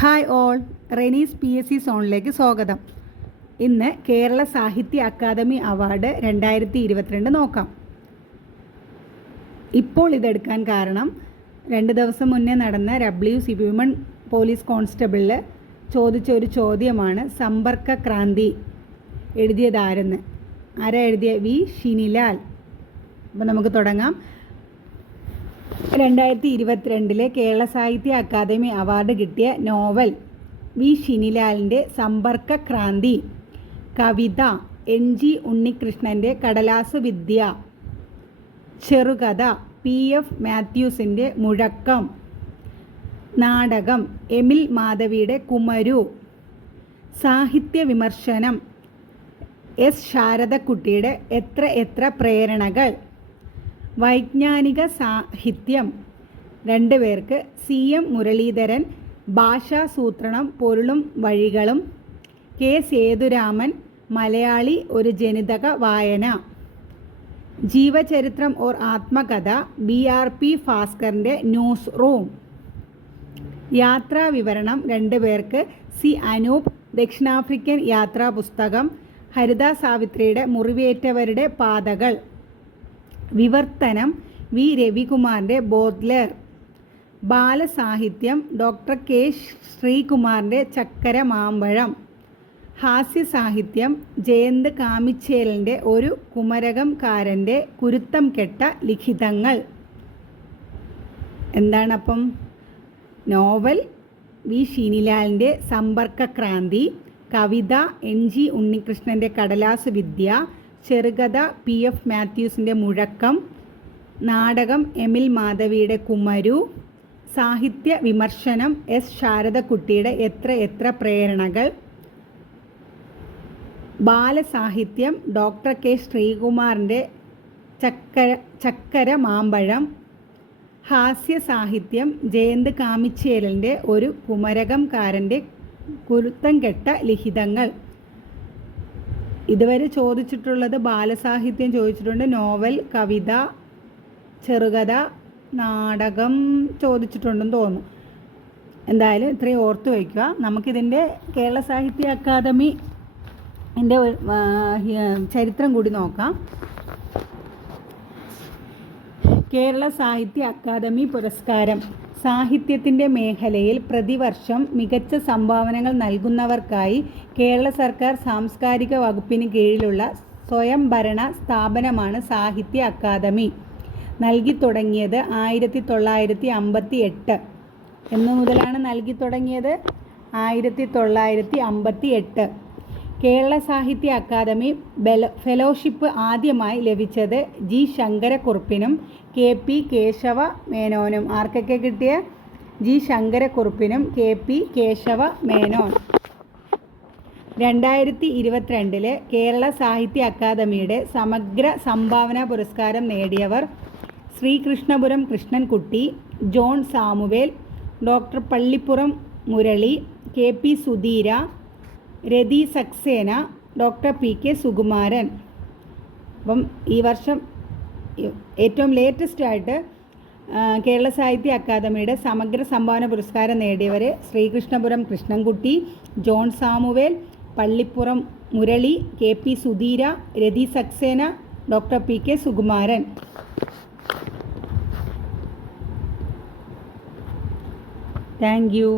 Hi all Renees P S C സോണിലേക്ക് സ്വാഗതം. ഇന്ന് Kerala Sahitya academy award രണ്ടായിരത്തി ഇരുപത്തിരണ്ട് നോക്കാം. ഇപ്പോൾ ഇതെടുക്കാൻ കാരണം രണ്ട് ദിവസം മുന്നേ നടന്ന ഡബ്ല്യു സി വിമൺ പോലീസ് കോൺസ്റ്റബിളിൽ ചോദിച്ച ഒരു ചോദ്യമാണ് സമ്പർക്ക ക്രാന്തി എഴുതിയതാരെന്ന്. ആരാ എഴുതിയ? വി. ഷിനിലാൽ അപ്പോൾ നമുക്ക് തുടങ്ങാം. രണ്ടായിരത്തി ഇരുപത്തിരണ്ടിലെ കേരള സാഹിത്യ അക്കാദമി അവാർഡ് കിട്ടിയ നോവൽ വി ഷിനിലാലിന്റെ സമ്പർക്ക ക്രാന്തി കവിത എൻ ജി ഉണ്ണികൃഷ്ണന്റെ കടലാസു വിദ്യ. ചെറുകഥ പി എഫ് മാത്യൂസിന്റെ മുഴക്കം. നാടകം എമിൽ മാധവിയുടെ കുമരു. സാഹിത്യ വിമർശനം എസ് ശാരദക്കുട്ടിയുടെ എത്ര എത്ര പ്രേരണകൾ. വൈജ്ഞാനിക സാഹിത്യം. രണ്ട് പേർക്ക് സി. എം. മുരളീധരൻ ഭാഷാസൂത്രണം പൊരുളും വഴികളും. കെ. സേതുരാമൻ മലയാളി ഒരു ജനിതക വായന. ജീവചരിത്രം ഓർ ആത്മകഥ ബി. ആർ. പി. ഭാസ്കറിന്റെ ന്യൂസ് റൂം. യാത്രാ വിവരണം രണ്ട് പേർക്ക് സി. അനൂപ് ദക്ഷിണാഫ്രിക്കൻ യാത്രാ പുസ്തകം ഹരിത സാവിത്രിയുടെ മുറിവേറ്റവരുടെ പാതകൾ. വിവർത്തനം വി രവികുമാറിന്റെ ബോദ്ലർ. ബാലസാഹിത്യം ഡോക്ടർ കെ. ശ്രീകുമാറിന്റെ ചക്കര മാമ്പഴം ഹാസ്യസാഹിത്യം ജയന്ത് കാമിച്ചേലിന്റെ ഒരു കുമരകംകാരന്റെ കുരുത്തം കെട്ട ലിഖിതങ്ങൾ. എന്താണപ്പം? നോവൽ വി ഷീനിലാലിന്റെ സമ്പർക്കക്രാന്തി കവിത എൻ ജി ഉണ്ണികൃഷ്ണന്റെ കടലാസ് വിദ്യ ചെറുകഥ പി എഫ് മാത്യൂസിന്റെ മുഴക്കം നാടകം എമിൽ മാധവിയുടെ കുമരു സാഹിത്യ വിമർശനം എസ് ശാരദക്കുട്ടിയുടെ എത്ര എത്ര പ്രേരണകൾ ബാലസാഹിത്യം ഡോക്ടർ കെ. ശ്രീകുമാറിന്റെ ചക്കര ചക്കര മാമ്പഴം ഹാസ്യ സാഹിത്യം ജയന്ത് കാമിച്ചേരലിന്റെ ഒരു കുമരകംകാരന്റെ കുരുത്തം കെട്ട ലിഖിതങ്ങൾ. ഇതുവരെ ചോദിച്ചിട്ടുള്ളത് ബാലസാഹിത്യം ചോദിച്ചിട്ടുണ്ട്. നോവൽ കവിത ചെറുകഥ നാടകം ചോദിച്ചിട്ടുണ്ടെന്ന് തോന്നുന്നു. എന്തായാലും ഇത്രയും ഓർത്ത് വയ്ക്കുക. നമുക്കിതിന്റെ കേരള സാഹിത്യ അക്കാദമി എന്റെ ചരിത്രം കൂടി നോക്കാം. കേരള സാഹിത്യ അക്കാദമി പുരസ്കാരം. സാഹിത്യത്തിന്റെ മേഖലയിൽ പ്രതിവർഷം മികച്ച സംഭാവനകൾ നൽകുന്നവർക്കായി കേരള സർക്കാർ സാംസ്കാരിക വകുപ്പിന് കീഴിലുള്ള സ്വയംഭരണ സ്ഥാപനമാണ് സാഹിത്യ അക്കാദമി. നൽകി തുടങ്ങിയത് ആയിരത്തി തൊള്ളായിരത്തി അമ്പത്തി എട്ട് എന്നു മുതലാണ് നൽകി തുടങ്ങിയത്? ആയിരത്തി തൊള്ളായിരത്തി അമ്പത്തി എട്ട് കേരള സാഹിത്യ അക്കാദമി ഫെലോഷിപ്പ് ആദ്യമായി ലഭിച്ചത് ജി ശങ്കരക്കുറുപ്പിനും കെ പി കേശവ മേനോനും ആർക്കൊക്കെ കിട്ടിയ? ജി ശങ്കരക്കുറുപ്പിനും കെ പി കേശവ മേനോൻ രണ്ടായിരത്തി ഇരുപത്തിരണ്ടിലെ കേരള സാഹിത്യ അക്കാദമിയുടെ സമഗ്ര സംഭാവന പുരസ്കാരം നേടിയവർ Sreekrishnapuram Krishnankutty John Samuel doctor Pallippuram Murali K P Sudheera Rathi Saxena doctor P K Sukumaran. അപ്പം ഈ വർഷം ഏറ്റവും ലേറ്റസ്റ്റ് ആയിട്ട് കേരള സാഹിത്യ അക്കാദമിയുടെ സമഗ്ര സംഭാവന പുരസ്കാരം നേടിയവർ Sreekrishnapuram Krishnankutty John Samuel Pallippuram Murali K P Sudheera Rathi Saxena doctor P K Sukumaran. Thank you.